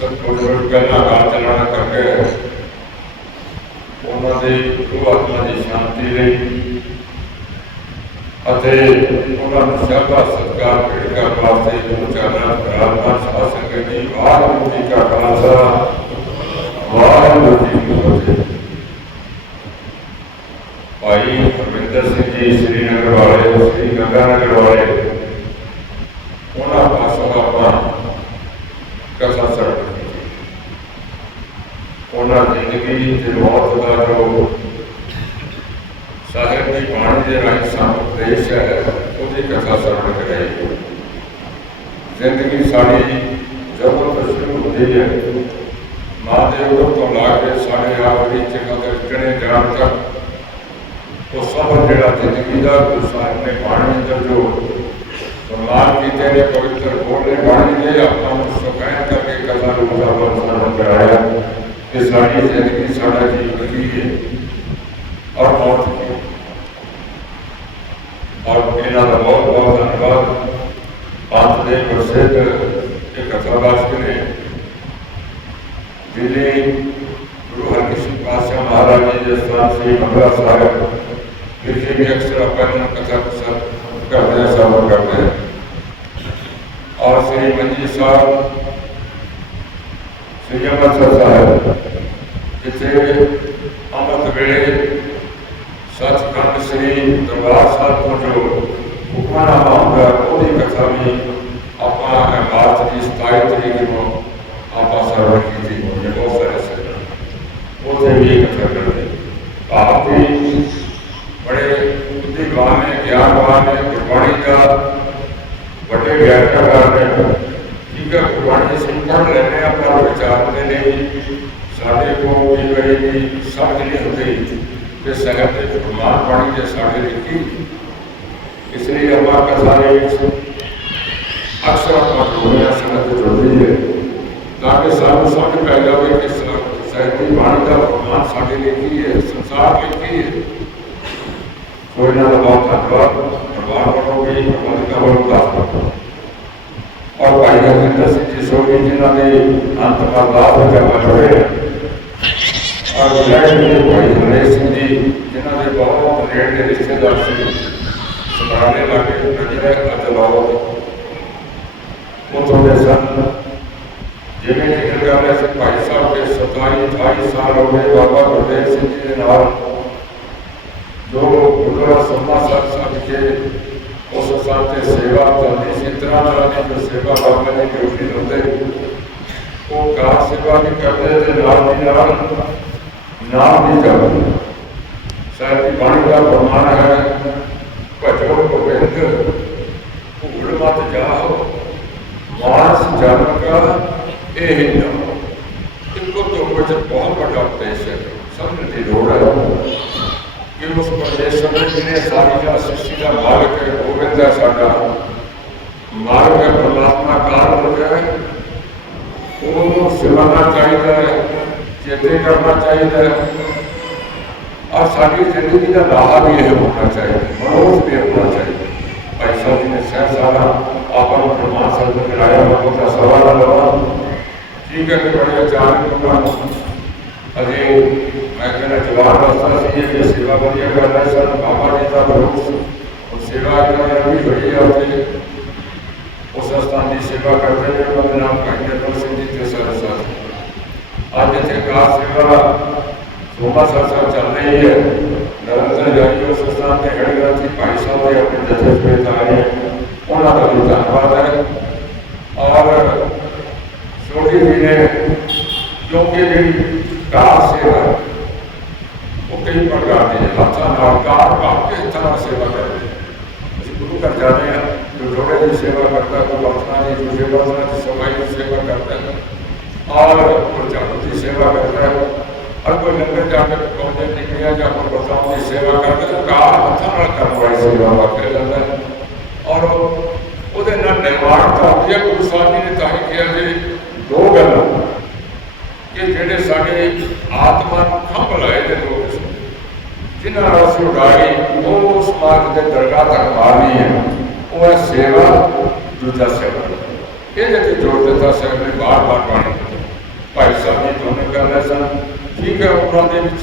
ਕੁਝ ਪਹਿਲਾਂ ਕਾਲ ਚਲਾਣਾ ਕਰਕੇ ਉਹਨਾਂ ਦੇ ਰੂਹ ਆਤਮਾ ਦੀ ਸ਼ਾਂਤੀ ਲਈ ਅਤੇ ਉਹਨਾਂ ਨੂੰ ਸ਼ਰਧਾ, ਸਤਿਕਾਰ ਭੇਟ ਕਰਨ ਵਾਸਤੇ ਜੋ ਚਾਹਨਾ ਪ੍ਰਾਰਥਨਾ ਸਭਾ ਸੰਗਤ ਦੀ ਵਾਹਿਗੁਰੂ ਜੀ ਕਾ ਖਾਲਸਾ, ਵਾਹਿਗੁਰੂ ਜੀ ਕੀ ਫਤਿਹ। ਭਾਈ ਹਰਵਿੰਦਰ ਸਿੰਘ ਜੀ ਸ੍ਰੀਨਗਰ ਵਾਲੇ, ਸ੍ਰੀ ਗੰਗਾਨਗਰ ਵਾਲੇ, ਉਹਨਾਂ ਪਾਸੋਂ ਆਪਾਂ ਕਥਾ ਸਰਵਣ ਕੀਤੀ ਉਹਨਾਂ ਜ਼ਿੰਦਗੀ ਤੇ ਮੌਤ ਦਾ ਜੋ ਸਾਹਿਬ ਦੀ ਬਾਣੀ ਦੇ ਰਾਹੀਂ ਸਾਨੂੰ ਉਪਦੇਸ਼ ਹੈ, ਉਹਦੀ ਕਥਾ ਸਰਵਣ ਕਰਾਈ ਜ਼ਿੰਦਗੀ ਸਾਡੀ ਜਦੋਂ ਤੋਂ ਸ਼ੁਰੂ ਹੁੰਦੀ ਹੈ। ਮਾਂ ਦੇ ਉਦੋਂ ਤੋਂ ਲਾ ਕੇ ਸਾਡੇ ਆਖਰੀ ਜਗ੍ਹਾ ਤੇ ਵਿਕਣੇ ਜਾਣ ਤੱਕ, ਉਹ ਸਭ ਜਿਹੜਾ ਜ਼ਿੰਦਗੀ ਦਾ ਸਾਹਿਬ ਨੇ ਬਾਣੀ ਅੰਦਰ ਜੋ ਸਨਮਾਨ ਕੀਤੇ ਨੇ, ਪਵਿੱਤਰ ਬੋਲੇ ਬਾਣੀ ਦੇ ਆਪਣਾ ਨੂੰ ਸੁਖਾਇ ਕਰਕੇ ਕਥਾ ਰੂਪ ਦਾ ਕਰਾਇਆ। ਕਿ ਸਾਡੀ ਜ਼ਿੰਦਗੀ ਸਾਡਾ ਜੀਵਨ ਕੀ ਹੈ ਔਰ ਮੌਤ ਕੀ ਹੈ ਔਰ ਇਹਨਾਂ ਦਾ ਬਹੁਤ ਬਹੁਤ ਧੰਨਵਾਦ ਪੰਥ ਦੇ ਪ੍ਰਸਿੱਧ ਜੋ ਹੁਕਮਨਾਮਾ ਹੁੰਦਾ ਉਹਦੀ ਕਥਾ ਵੀ ਆਪਾਂ ਮਾਰਚ ਦੀ 27 ਤਰੀਕ ਨੂੰ ਆਪਾਂ ਸਰਵਣ ਕੀਤੀ ਹੋਈ ਹੈ, ਬਹੁਤ ਸਾਰੇ ਸੱਜਣ ਉੱਥੇ ਵੀ ਕਥਾ ਕਰਦੇ ਆਪ ਬੜੇ ਬੁੱਧੀਵਾਨ ਨੇ, ਗਿਆਨਵਾਨ ਨੇ, ਗੁਰਬਾਣੀ ਦਾ ਵੱਡੇ ਵਿਆਖਿਆਕਾਰ ਨੇ। ਠੀਕ ਹੈ, ਗੁਰਬਾਣੀ ਅਸੀਂ ਪੜ੍ਹ ਲੈਂਦੇ ਹਾਂ ਪਰ ਵਿਚਾਰਦੇ ਨਹੀਂ ਸਾਡੇ ਕੋਲ ਵੀ ਬੜੀ ਸਮਝ ਨਹੀਂ ਹੁੰਦੀ ਕਿ ਸਹਿਤ ਦੇ ਗੁਰਮਾਨ ਬਾਣੀ ਦੇ ਸਾਡੇ ਲਈ ਕੀ। इसलिए अल्लाह का सारे अक्सर मकबूलिया संगत जुड़ती है ताकि सानू समझ पै जाए कि सैकड़ी बाणी का भगवान साढ़े लिए की है संसार लिए की है ਕੋਈ ਨਾ ਬਹੁਤ ਧੰਨਵਾਦ। ਪਰਿਵਾਰ ਵੱਲੋਂ ਵੀ ਮਦਦ ਵੱਲੋਂ ਦਾ ਔਰ ਭਾਈ ਹਰਿੰਦਰ ਸਿੰਘ ਜੀ ਸੋਹਣੇ ਜਿਨ੍ਹਾਂ ਦੇ ਅੰਤ ਪਰਦਾਸ ਕਰਵਾ ਰਹੇ ਔਰ ਜੈ ਭਾਈ ਹਰਿੰਦਰ ਸਿੰਘ ਜੀ, ਜਿਨ੍ਹਾਂ ਦੇ ਬਹੁਤ ਨੇੜੇ ਰਿਸ਼ਤੇਦਾਰ ਸੀ। સુધારને માટે પ્રતિભાવ કરતો બાબો હું તમને સંત જેને જીવન આપણે ભાઈ સાહેબ के सताईस अठाईस साल हो गए बाबा गुरुदेव सिंह जी के नाम जो गुरुवार सम्मा साहब साहब के उस साहब से सेवा करनी इसी तरह तरह की जो सेवा बाबा ने ड्यूटी होते वो कार सेवा भी करते थे नाम भी नाम नाम भी करते साहब की वाणी का प्रमाण है भजवत व्यंग भूल मत जाओ मानस जन का यही इनको तो कुछ बहुत बड़ा उपदेश है समझ निरोड़ है कि उस परमेश्वर ने जिन्हें सारी का सृष्टि का मालिक है गोविंद है साडा मार्ग है परमात्मा कारण है उन्होंने सिवाना चाहिए चेते करना चाहिए और साड़ी ज़िंदगी का दावा भी यह होना चाहिए, मनोज भी होना चाहिए। भाई साहब ने सह सारा अपन प्रमाण साहब ने किराया वालों का सवाल लगा ठीक है बढ़िया जान का अरे, मैं कहना जवाब रास्ता सी है ये सेवा बढ़िया कर रहा है सर, बाबा जी का भरोस और सेवा करना भी बढ़िया होते उस स्थान की सेवा करते हैं मेरा नाम कहेंगे तो सिंह जी के सर सर। आज जैसे कार सेवा शोभा चर्चा चल रही है। निरंतर योगी संस्थान के हेड ग्रंथी भाई साहब ने अपने जथे समेत आए उन्होंने का भी धन्यवाद है। और छोटी जी ने जो कि मेरी कार सेवा, वो कई प्रकार की हाथा नाल कार भाव के तरह सेवा करते हैं। गुरु घर जाने हैं। जो जोड़े की सेवा करता है, वो लक्ष्मण जी, जो सेवा सफ़ाई की सेवा करता है। और जागृति सेवा करता है ਜੋ ਕੋਈ ਲੰਗਰ ਜਾ ਕੇ ਪਹੁੰਚੇ, ਨਿਕਲਿਆ ਜਾਂ ਕੋਈ ਬਰਤਨਾਂ ਦੀ ਸੇਵਾ ਕਰਦਾ ਕਾਰ ਹੱਥਾਂ ਨਾਲ ਕਰਨ ਵਾਲੀ ਸੇਵਾ ਵਾ ਜਾਂਦਾ ਹੈ। ਔਰ ਉਹਦੇ ਨਾਲ ਨਿਰਮਾਣ ਹੁੰਦੀ ਹੈ ਗੁਰੂ ਸਾਹਿਬ ਜੀ ਨੇ ਤਾਂ ਹੀ ਕਿਹਾ ਜੀ, ਦੋ ਗੱਲਾਂ। ਕਿ ਜਿਹੜੇ ਸਾਡੇ ਆਤਮਾ ਨੂੰ ਖੰਭ ਲਾਏ ਦੇ ਦੋ। ਜਿਨ੍ਹਾਂ ਨਾਲ ਅਸੀਂ ਉਡਾਰੀ, ਉਹ ਸਮਾਜ ਦੇ ਦਰਗਾਹ ਤੱਕ ਮਾਰਨੀ ਹੈ। ਉਹ ਹੈ ਸੇਵਾ, ਦੂਜਾ ਸੇਵਾ। ਇਹ ਜਿਹੇ ਜੋੜ ਦਿੱਤਾ ਸਾਹਿਬ ਨੇ ਬਾਰ ਬਾਰ ਬਾਣੀ। ਭਾਈ ਸਾਹਿਬ ਜੀ ਦੋਨੇ ਕਰ ਰਹੇ ਸਨ। ਠੀਕ ਹੈ ਉਹਨਾਂ ਦੇ ਵਿੱਚ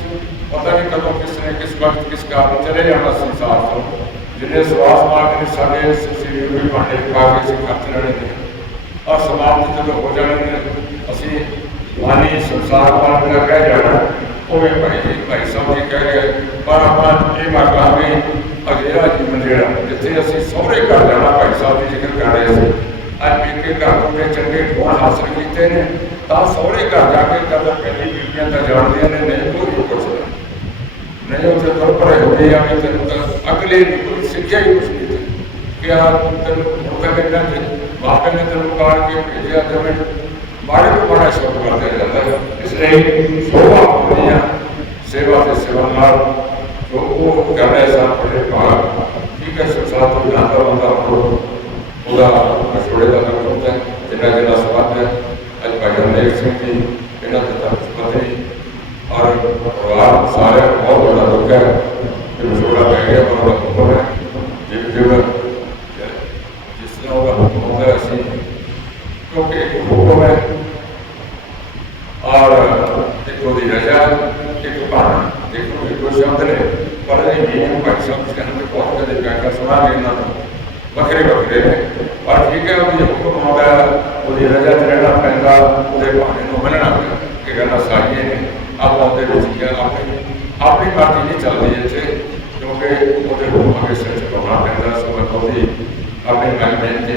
ਪਤਾ ਨਹੀਂ ਕਦੋਂ ਕਿਸ ਨੇ ਕਿਸ ਵਕਤ ਕਿਸ ਕਾਰਨ ਚਲੇ ਜਾਣਾ ਸੰਸਾਰ ਤੋਂ। ਜਿਹਨੇ ਸਵਾਸ ਮਾਰ ਕੇ ਸਾਡੇ ਸਰੀਰ ਵੀ ਭਾਂਡੇ ਪਾ ਕੇ ਅਸੀਂ ਖਰਚ ਲੈਣੇ ਨੇ। ਔਰ ਸਮਾਪਤ ਜਦੋਂ ਹੋ ਜਾਣੇ ਨੇ ਅਸੀਂ ਮਾਨੀ ਸੰਸਾਰ ਪਾਣ ਦਾ ਕਹਿ ਜਾਣਾ ਉਹ ਵੀ ਭਾਈ ਜੀ ਭਾਈ ਸਾਹਿਬ ਜੀ ਕਹਿ ਗਏ ਪਰ ਆਪਾਂ ਇਹ ਮਕਾਮੀ ਅਜਿਹਾ ਜੀਵਨ ਜਿਹੜਾ, ਜਿੱਥੇ ਅਸੀਂ ਸਹੁਰੇ ਘਰ ਜਾਣਾ, ਭਾਈ ਸਾਹਿਬ ਜੀ ਜ਼ਿਕਰ ਕਰ ਰਹੇ ਸੀ। ਅੱਜ ਪੇਕੇ ਘਰ ਤੋਂ ਚੰਗੇ ਗੁਣ ਹਾਸਲ ਕੀਤੇ ਨੇ। ਤਾਂ ਸਹੁਰੇ ਘਰ ਜਾ ਕੇ ਕਦਰ ਪਹਿਲੀ ਬੀਬੀਆਂ ਤਾਂ ਜਾਣਦੀਆਂ ਨੇ ਨਹੀਂ ਕੋਈ ਨਹੀਂ ਪੁੱਛਦਾ ਨਹੀਂ ਉੱਥੇ ਤੁਰ ਪਰੇ ਹੋ ਗਈ ਆ ਵੀ ਤੈਨੂੰ ਤਾਂ ਅਗਲੇ ਨੂੰ ਕੋਈ ਸਿੱਖਿਆ ਹੀ ਕੁਛ ਨਹੀਂ ਦਿੱਤੀ ਕਿ ਆ ਤੈਨੂੰ ਹੁਣ ਤੱਕ ਇਹਨਾਂ ਦੇ ਬਾਪੇ ਨੇ ਤੈਨੂੰ ਕਾੜ ਕੇ ਭੇਜਿਆ ਜਿਵੇਂ ਮਾੜੇ ਤੋਂ ਮਾੜਾ ਸ਼ਬਦ ਵਰਤਿਆ ਜਾਂਦਾ ਹੈ ਇਸ ਲਈ ਸੋਭਾ ਹੁੰਦੀ ਆ ਸੇਵਾ ਤੇ ਸੇਵਾ ਨਾਲ ਜੋ ਉਹ ਕਰ ਰਿਹਾ ਸਨ ਬੜੇ ਭਾਗ ਠੀਕ ਹੈ ਸੰਸਾਰ ਤੋਂ ਜਾਂਦਾ ਬੰਦਾ ਉਹ ਉਹਦਾ ਮਸ਼ਹੂਰੇ ਦਾ ਨਾਮ ਹੁੰਦਾ ਹੈ ਜਿੰਨਾ ਜਿੰਨਾ ਸਵਾਦ ਹੈ ਅੱਜ ਭਾਈ ਹਰਨੇਕ ਸਿੰਘ ਜੀ ਇਹਨਾਂ ਦੇ ਤਰਫ ਪਤਨੀ ਔਰ ਪਰਿਵਾਰ ਸਾਰੇ ਬਹੁਤ ਵੱਡਾ ਦੁੱਖ ਹੈ ਕਿ ਮਸ਼ਹੂਰਾ ਪੈ ਗਿਆ, ਪਰ ਉਹਦਾ ਹੁਕਮ ਹੈ। උපදේ භූමිකේ සත්‍ය ප්‍රවාහකලා සමතෝදී अपने मैनेजमेंट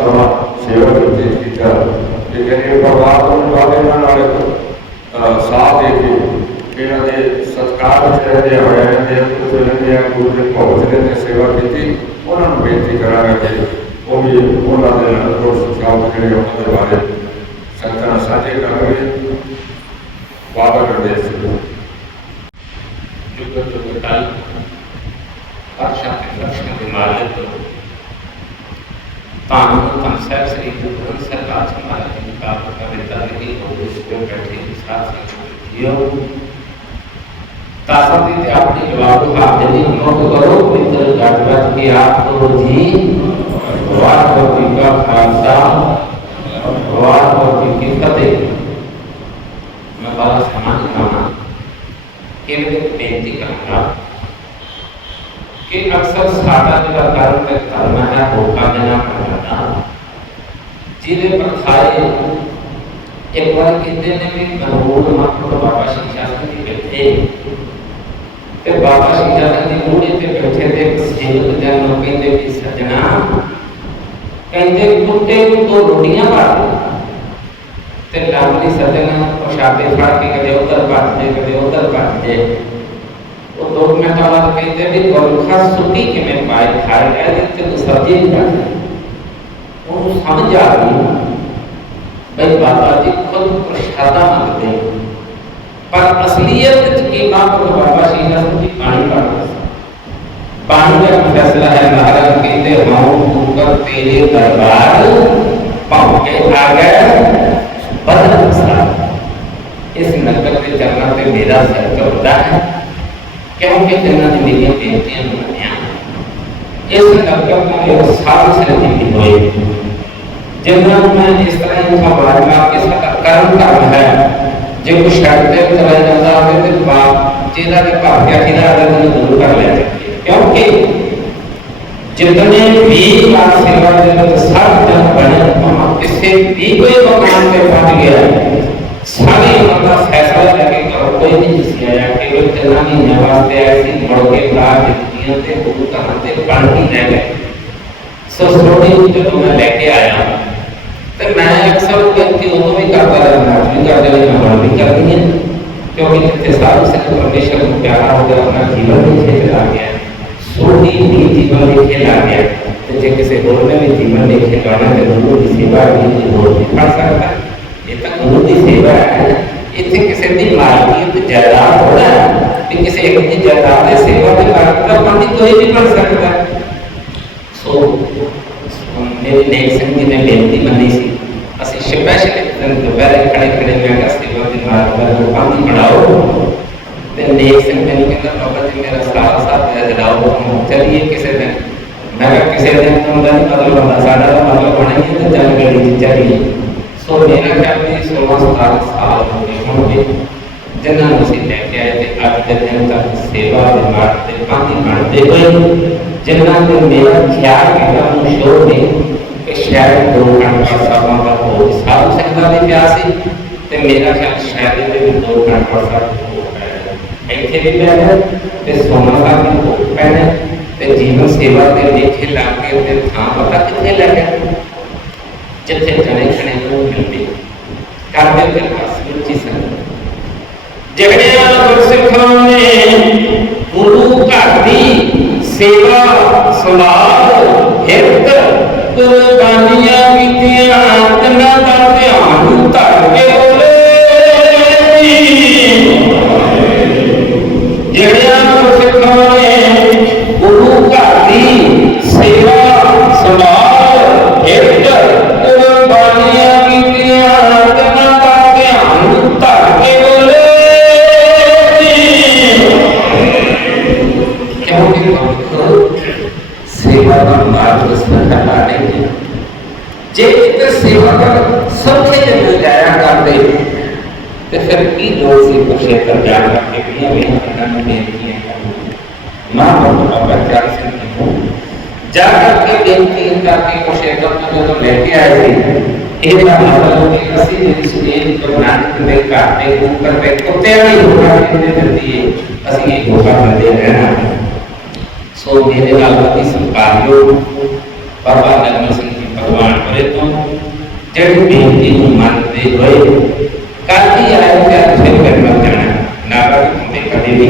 सेवा ਗੁਰੂ ਜੀ ਪਹੁੰਚਦੇ ਨੇ ਸੇਵਾ ਕੀਤੀ ਉਹਨਾਂ ਨੂੰ ਬੇਨਤੀ ਕਰਾਂਗਾ ਕਿ ਉਹ ਵੀ ਉਹਨਾਂ ਦੇ ਨਾਲ ਰੋਸ ਸਕਾਉ ਜਿਹੜੇ ਉਹਨਾਂ ਦੇ ਬਾਰੇ ਸੰਤਾਂ ਸਾਜੇ ਕਰਾਂਗੇ ਬਾਬਾ ਗੁਰਦੇਵ ਸਿੰਘ ਜੁਗਤ ਜੁਗਤਾਲ ਆਸ਼ਾ ਦੇ ਲక్ష్ਮਣ ਦੇ ਮਾਲਕ ਤਾਂ ਤਾਂ ਸਾਹਿਬ ਸ੍ਰੀ ਗੁਰੂ ਗ੍ਰੰਥ ਸਾਹਿਬ ਆਜ ਮਾਲਕ ਦਾ ਪ੍ਰਾਪਤ ਕਰ ਦਿੱਤਾ ਹੈ ਉਹ ਇਸ ਕੋ ਬੈਠੇ ਸਾਥ ਸੰਗਤ ਜੀਓ તાસાથી તે આપણી જવાબો આપેલી નોંધ કરો મિત્ર જાગૃત કે આપ તો જી ભગવાન ભક્તિ કા ખાલસા ભગવાન ભક્તિ की फतेह। मैं बड़ा सामान कहना केवल बेनती करूँगा कि अक्सर सादा का कारण तक करना है होगा देना पड़ता ज़िले पर खाए एक बार कितने ने भी मरहूम मात्र बाबा शिक्षा से बैठे। ਤੇ ਬਾਬਾ ਸ਼ੀਸ਼ਾ ਸਿੰਘ ਜੀ ਮੂਹਰੇ ਤੇ ਬੈਠੇ ਤੇ ਇੱਕ ਸੇਵਕ ਜਨ ਨੂੰ ਕਹਿੰਦੇ ਵੀ ਸੱਜਣਾ ਕਹਿੰਦੇ ਕੁੱਤੇ ਨੂੰ ਦੋ ਰੋਟੀਆਂ ਪਾ ਦੇ ਤੇ ਲਾਮਲੀ ਸੱਜਣ ਪ੍ਰਸ਼ਾਦੇ ਫੜ ਕੇ ਕਦੇ ਉਧਰ ਭੱਜ ਜੇ ਕਦੇ ਉਧਰ ਭੱਜ ਜੇ ਉਹ ਦੋ ਮਿੰਟਾਂ ਬਾਅਦ ਕਹਿੰਦੇ ਵੀ ਗੋਲਖਾ ਸੁੱਕੀ ਕਿਵੇਂ ਪਾਏ ਖਾਏ ਇਹਦੇ ਤੇ ਤੂੰ ਸਬਜ਼ੀ ਨਹੀਂ ਪਾਈ ਉਹਨੂੰ ਸਮਝ ਆ ਗਈ ਬਈ ਬਾਬਾ ਜੀ ਖੁਦ ਪ੍ਰਸ਼ਾਦਾ ਮੰਗਦੇ पर असलियत की बात तो बाबा जी ने की बाणी का पानी का फैसला है, महाराज कहते हम होकर तेरे दरबार, पाँव के आ गए इस नगर के चरणों पे मेरा सर चलता है। क्योंकि तेना मेरी बेटियाँ बनाया? इस नगर का एक साल से नहीं हुई जिन्हें मैं इस तरह का बारे में आपके साथ कर्म करना है ਜੇ ਕੋਈ ਸ਼ਰਤ ਤੇ ਚਲਾ ਜਾਂਦਾ ਹੋਵੇ ਤੇ ਬਾਪ ਜਿਹਦਾ ਦੇ ਭਾਗਿਆ ਕਿਹਦਾ ਅਦਰ ਨੂੰ ਦੂਰ ਕਰ ਲਿਆ ਜਾਂਦੀ ਹੈ ਕਿਉਂਕਿ ਜਿਤਨੇ ਵੀ ਆ ਸੇਵਾ ਦੇ ਵਿੱਚ ਸਭ ਜਨ ਬਣੇ ਭਾਵੇਂ ਕਿਸੇ ਵੀ ਕੋਈ ਮਕਾਨ ਤੇ ਪਹੁੰਚ ਗਿਆ ਸਾਰੇ ਉਹਨਾਂ ਦਾ ਫੈਸਲਾ ਲੈ ਕੇ ਕਰੋ ਕੋਈ ਨਹੀਂ ਜਿਸਿਆ ਜਾਂ ਕੇਵਲ ਚੰਨਾ ਨਹੀਂ ਵਾਸਤੇ ਐਸੀ ਮੁੜ ਕੇ ਬਾਹਰ ਦਿੱਤੀਆਂ ਤੇ ਗੁਰੂ ਘਰਾਂ ਤੇ ਬਣ ਹੀ ਰਹਿ ਗਏ ਸੋ ਸੋਣੀ ਨੂੰ ਜਦੋਂ ਮੈਂ ਲੈ ਕੇ ਆਇਆ ਤੇ ਮੈਂ ਅਕਸਰ ਬੇਨਤੀ ਉਦੋਂ ਵੀ ਕਰਦਾ ਰਹਿੰਦਾ ਅੱਜ ਵੀ ਕਰਦੇ ਲਈ ਮੈਂ ਹੁਣ ਵੀ ਕਰਦੀ ਹਾਂ ਕਿਉਂਕਿ ਜਿੱਥੇ ਸਾਧੂ ਸਿੰਘ ਪਰਮੇਸ਼ਰ ਨੂੰ ਪਿਆਰਾ ਹੋ ਗਿਆ ਆਪਣਾ ਜੀਵਨ ਵੀ ਇੱਥੇ ਚਲਾ ਗਿਆ ਸੋਹਣੀ ਵੀ ਜੀਵਨ ਇੱਥੇ ਲਾ ਗਿਆ ਤੇ ਜੇ ਕਿਸੇ ਹੋਰ ਨੇ ਵੀ ਜੀਵਨ ਦੇ ਖਿਡੌਣਾ ਤੇ ਗੁਰੂ ਦੀ ਸੇਵਾ ਵੀ ਹੋਰ ਵੀ ਕਰ ਸਕਦਾ ਇਹ ਤਾਂ ਗੁਰੂ ਦੀ ਸੇਵਾ ਹੈ ਇੱਥੇ ਕਿਸੇ ਦੀ ਮਾਲਕੀਅਤ ਜਾਇਦਾਦ ਹੋਣਾ ਕਿ ਕਿਸੇ ਇੱਕ ਦੀ ਜਾਇਦਾਦ ਦੀ ਸੇਵਾ ਦੇ ਕਰਤਾ ਬੰਦੀ ਕੋਈ ਵੀ ਕਰ ਸਕਦਾ ਹੈ। ਸੋ ಸಂಗೀತ ಎತ್ತಿ ಬಂಧಿಸಿ ಅಸಿ ಶಪಾಶಿ ತಂದು ಬೇರೆ ಕಡೆ ಕಡೆ ಮ್ಯಾಗ ಸಿಗೋದಿನ ಬರೋ ಬಂದು ಮಾಡಾವು दिन एक संगठन के अंदर नौकरी मेरा साथ साथ मेरा जलाओ चलिए किसी दिन मैं किसी दिन मतलब मतलब सारा मतलब पढ़ेंगे तो चल गई चलिए सो मेरा ख्याल में सोलह सतारह साल हो गए होंगे जिन्होंने उसे लेके आए थे अज के दिन तक सेवा के मार्ग से पानी मारते हुए जिन्होंने मेरा ख्याल किया शोर में ਸ਼ਾਇਦ ਦੋ ਘੰਟਾ ਸਭਾ ਦਾ ਭੋਗ ਸਾਧ ਸੰਗਤਾਂ ਦੇ ਪਿਆ ਸੀ ਤੇ ਮੇਰਾ ਖਿਆਲ ਸ਼ਾਇਦ ਇਹਦੇ ਵੀ ਦੋ ਘੰਟਾ ਸਾਹਿਬ ਭੋਗ ਪੈਣਾ ਇੱਥੇ ਵੀ ਪੈਣਾ ਤੇ ਸੋਨਾ ਸਾਹਿਬ ਨੂੰ ਭੋਗ ਪੈਣਾ ਤੇ ਜੀਵਨ ਸੇਵਾ ਦੇ ਲੇਖੇ ਲਾ ਕੇ ਤੇ ਥਾਂ ਪਤਾ ਕਿੱਥੇ ਲੱਗਿਆ ਜਿੱਥੇ ਜਣੇ ਖਣੇ ਨੂੰ ਮਿਲਦੇ ਕਰਦੇ ਕਿਰਪਾ ਸੱਚੀ ਸੰਗਤ ਜਿਹੜਿਆਂ ਗੁਰਸਿੱਖਾਂ ਨੇ ਗੁਰੂ ਘਰ ਦੀ ਸੇਵਾ ਸੰਭਾਲ ਹਿਰਦ ਕੁਰਬਾਨੀਆਂ ਕੀਤੀਆਂ ਤਿੰਨਾਂ ਦਾ ਧਿਆਨ ਧਰ ਕੇ la mayoría venían tratando de energía माँ और चालीस जा करके दिन तीन करके कुछ एकदम तो जो लेके आए थे एक बार मतलब कि किसी दिन सुनिए तो नानक के दिन का एक दिन पर बैठ तो तेरा ही होगा कितने दिन दिए असली एक होगा कर। दे रहना सो मेरे लालपति संकारियो बाबा नरमल सिंह जी भगवान करे तो जड़ बेटी मानते हुए काफ़ी आए क्या फिर करना। ਦੇ ਕਦੇ ਵੀ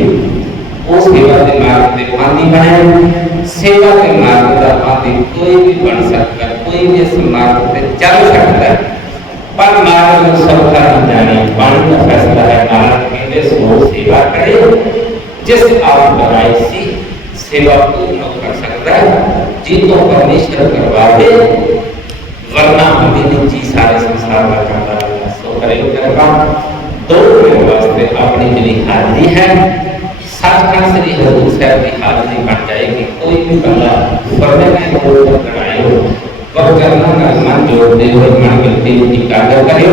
ਉਸ ਸੇਵਾ ਦੇ ਮਾਰਗ ਤੇ ਪਾਣੀ ਬਣਿਆ ਸੇਵਾ ਦੇ ਮਾਰਗ ਦਾ ਪਾਣੀ ਕੋਈ ਵੀ ਬਣ ਸਕਦਾ ਕੋਈ ਵੀ ਇਸ ਮਾਰਗ ਤੇ ਚੱਲ ਸਕਦਾ ਹੈ। ਪਰ ਮਾਰਗ ਨੂੰ ਸੌਖਾ ਨਹੀਂ ਜਾਣਾ ਪਾਣੀ ਦਾ ਫੈਸਲਾ ਹੈ ਨਾਨਕ ਕਹਿੰਦੇ ਸੋ ਸੇਵਾ ਕਰੇ ਜਿਸ ਆਪ ਕਰਾਈ ਸੀ सेवा पूर्ण कर सकता है जी तो परमेश्वर करवावे वरना हमें नहीं जी सारे संसार का करता रहना सो करे कृपा अपनी વાસ્તે આપણી है હાજરી હૈ સાચા શ્રી હજૂર સાહેબની હાજરી બન જાएगी કોઈ भी बंदा पढ़ने में कोई पकड़ाए हो वकरना का मन जोड़ दे, और मन गलती की कागर करे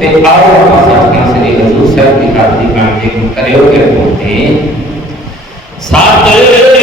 ते आओ आप साचा श्री हजूर साहब की हाजरी बन जाएगी करे के बोलते साथ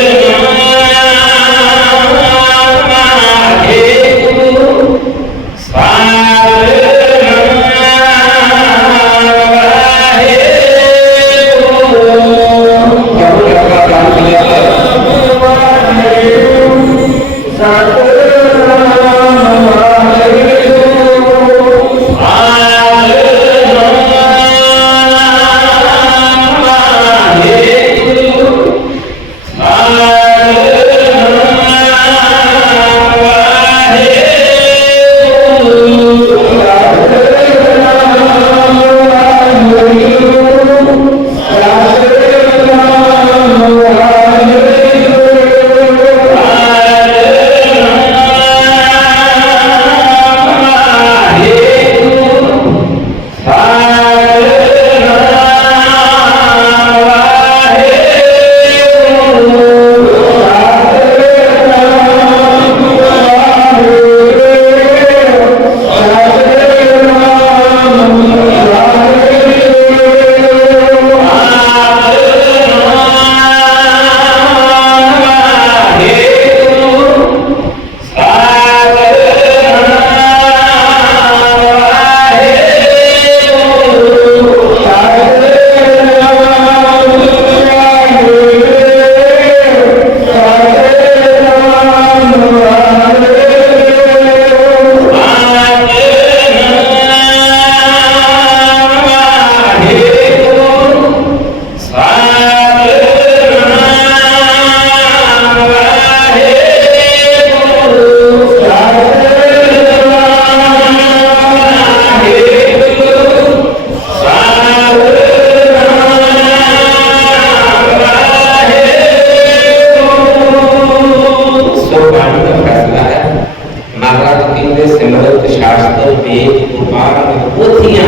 ਪੁਰਾਣ ਪੋਥੀਆਂ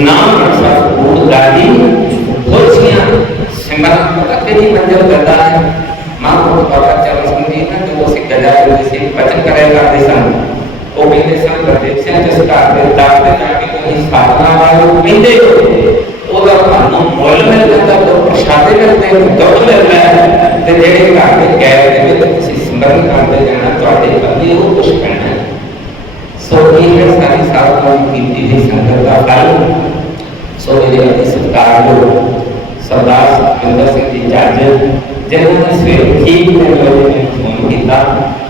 ਨਾਮ ਰਸਾ ਕੂੜ ਗਾਦੀ ਪੋਥੀਆਂ ਸਿਮਰਨ ਪਤਾ ਕਿਹੜੀ ਮੰਜ਼ਲ ਕਰਦਾ ਹੈ ਮਹਾਂਪੁਰਖ ਬਾਬਾ ਚਰਨ ਸਿੰਘ ਜੀ ਨਾ ਜਦੋਂ ਅਸੀਂ ਗਜਾ ਕਰਦੇ ਸੀ ਬਚਨ ਕਰਿਆ ਕਰਦੇ ਸਨ ਉਹ ਕਹਿੰਦੇ ਸਨ ਗੁਰਦੇਵ ਸਿੰਘ ਜਿਸ ਘਰ ਦੇ ਦਰ ਤੇ ਜਾ ਕੇ ਕੋਈ ਸਾਧਨਾ ਵਾਲੇ ਨੂੰ ਕਹਿੰਦੇ ਉਹਦਾ ਤੁਹਾਨੂੰ ਮੁੱਲ ਮਿਲ ਜਾਂਦਾ ਉਹ ਪ੍ਰਸ਼ਾਦੇ ਮਿਲਦੇ ਦੁੱਧ ਮਿਲਦਾ ਹੈ ਤੇ ਜਿਹੜੇ ਘਰ ਦੇ ਗੈਰ ਦੇ ਵਿੱਚ ਤੁਸੀਂ ਸਿਮਰਨ ਕਰਦੇ ਜਾਣਾ ਤੁਹਾਡੇ ਅੱਗੇ ਉਹ ਕੁਝ ਪੈਣਾ ਹੈ। में सारी साल को कीर्ति भी संघर्ष का कारण सो मेरे अति सत्कार लोग सरदार सतविंदर सिंह जी जाजर जिन्होंने सवेरे ठीक ने मेरे ने फ़ोन किया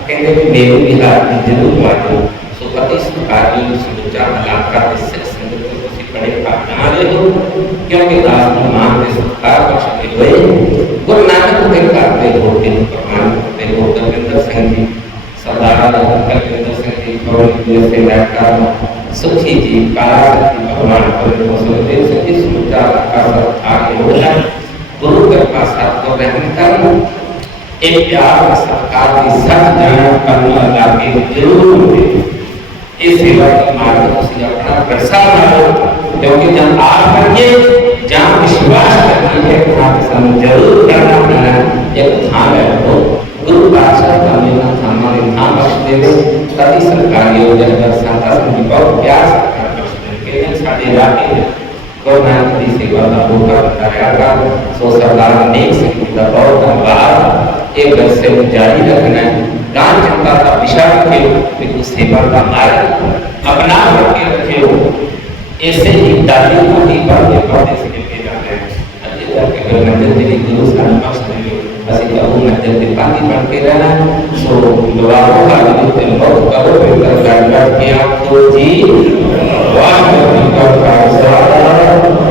कहते मेरे बिहार की ज़रूर मानो सो अति सत्कार लोग समूचा हालात का इससे संगत को किसी बड़े का ना ले दो क्योंकि दास ने मान के सत्कार बख्श के लिए गुरु नानक देव का देव होते हैं परमात्मा देव सिंह जी सरदार कलविंदर भगवती व्याख्या सुखी जी कालापति भगवान को सोचते सभी सुविधा का सब आगे होना गुरु के पास आपको ग्रहण करना एक प्यार और सत्कार की सब जान कर्म अदा के ज़रूर होते इस सेवा के मार्ग को से अपना प्रसार करो क्योंकि जब आप करिए जहाँ विश्वास करनी है वहाँ पे ज़रूर करना पड़ना एक थाम है तो गुरु पातशाह का मेरा थामा थाम बख्श दे सभी सरकारी योजना शासन की बहुत प्यास केवल साढ़े इलाके तो कोरोना की सेवा का मौका बताया था सो सरकार से सकता बहुत बार एक से जारी रखना गाँव जनता का विषय रखे उस सेवा का मार्ग अपना करके रखे हो ऐसे ही दादी को भी बढ़ते बढ़ते से लेके जा रहे हैं अभी जाके गवर्नमेंट दिल्ली के उस masih jauh ngajar di panti parkiran. Suruh doa oh, kali di tembok kau bertergantung tiap puji. Wah kau kasar